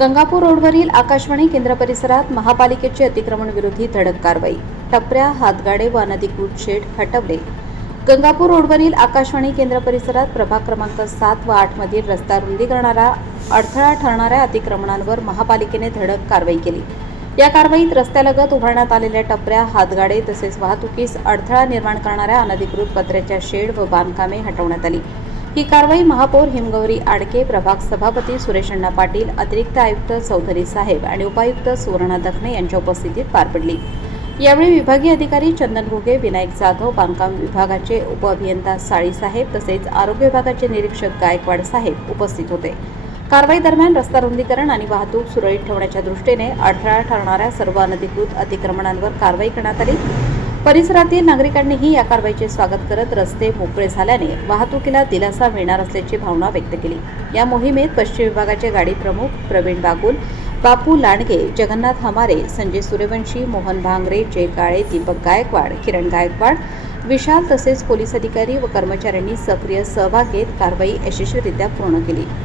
गंगापूर रोडवरील आकाशवाणी केंद्र परिसरात महापालिकेची अतिक्रमण विरोधी धडक कारवाई. टपऱ्या, हातगाडे व अनधिकृत शेड हटवले. गंगापूर रोडवरील आकाशवाणी केंद्र परिसरात प्रभाग क्रमांक 7 व 8 मधील रस्ता रुंदीकरणारा अडथळा ठरणाऱ्या अतिक्रमणांवर महापालिकेने धडक कारवाई केली. या कारवाईत रस्त्यालगत उभारण्यात आलेल्या टपऱ्या, हातगाडे तसेच वाहतुकीस अडथळा निर्माण करणाऱ्या अनधिकृत पत्र्याच्या शेड व बांधकामे हटवण्यात आली. ही कारवाई महापौर हिमगौरी आडके, प्रभाग सभापती सुरेश अण्णा पाटील, अतिरिक्त आयुक्त चौधरी साहेब आणि उपायुक्त सुवर्णा दखणे यांच्या उपस्थितीत पार पडली. यावेळी विभागीय अधिकारी चंदन घुगे, विनायक जाधव, बांधकाम विभागाचे उपअभियंता साळी साहेब तसेच आरोग्य विभागाचे निरीक्षक गायकवाड साहेब उपस्थित होते. कारवाई दरम्यान रस्ता रुंदीकरण आणि वाहतूक सुरळीत ठेवण्याच्या दृष्टीने अडथळा ठरणाऱ्या सर्व अनधिकृत अतिक्रमणांवर कारवाई करण्यात आली. परिसरातील नागरिकांनीही या कारवाईचे स्वागत करत रस्ते मोकळे झाल्याने वाहतुकीला दिलासा मिळणार असल्याची भावना व्यक्त केली. या मोहिमेत पश्चिम विभागाचे गाडी प्रमुख प्रवीण बागुल, बापू लांडगे, जगन्नाथ हमारे, संजय सूर्यवंशी, मोहन भांगरे, जय काळे, दीपक गायकवाड, किरण गायकवाड, विशाल तसेच पोलीस अधिकारी व कर्मचाऱ्यांनी सक्रिय सहभाग घेत कारवाई यशस्वीरित्या पूर्ण केली.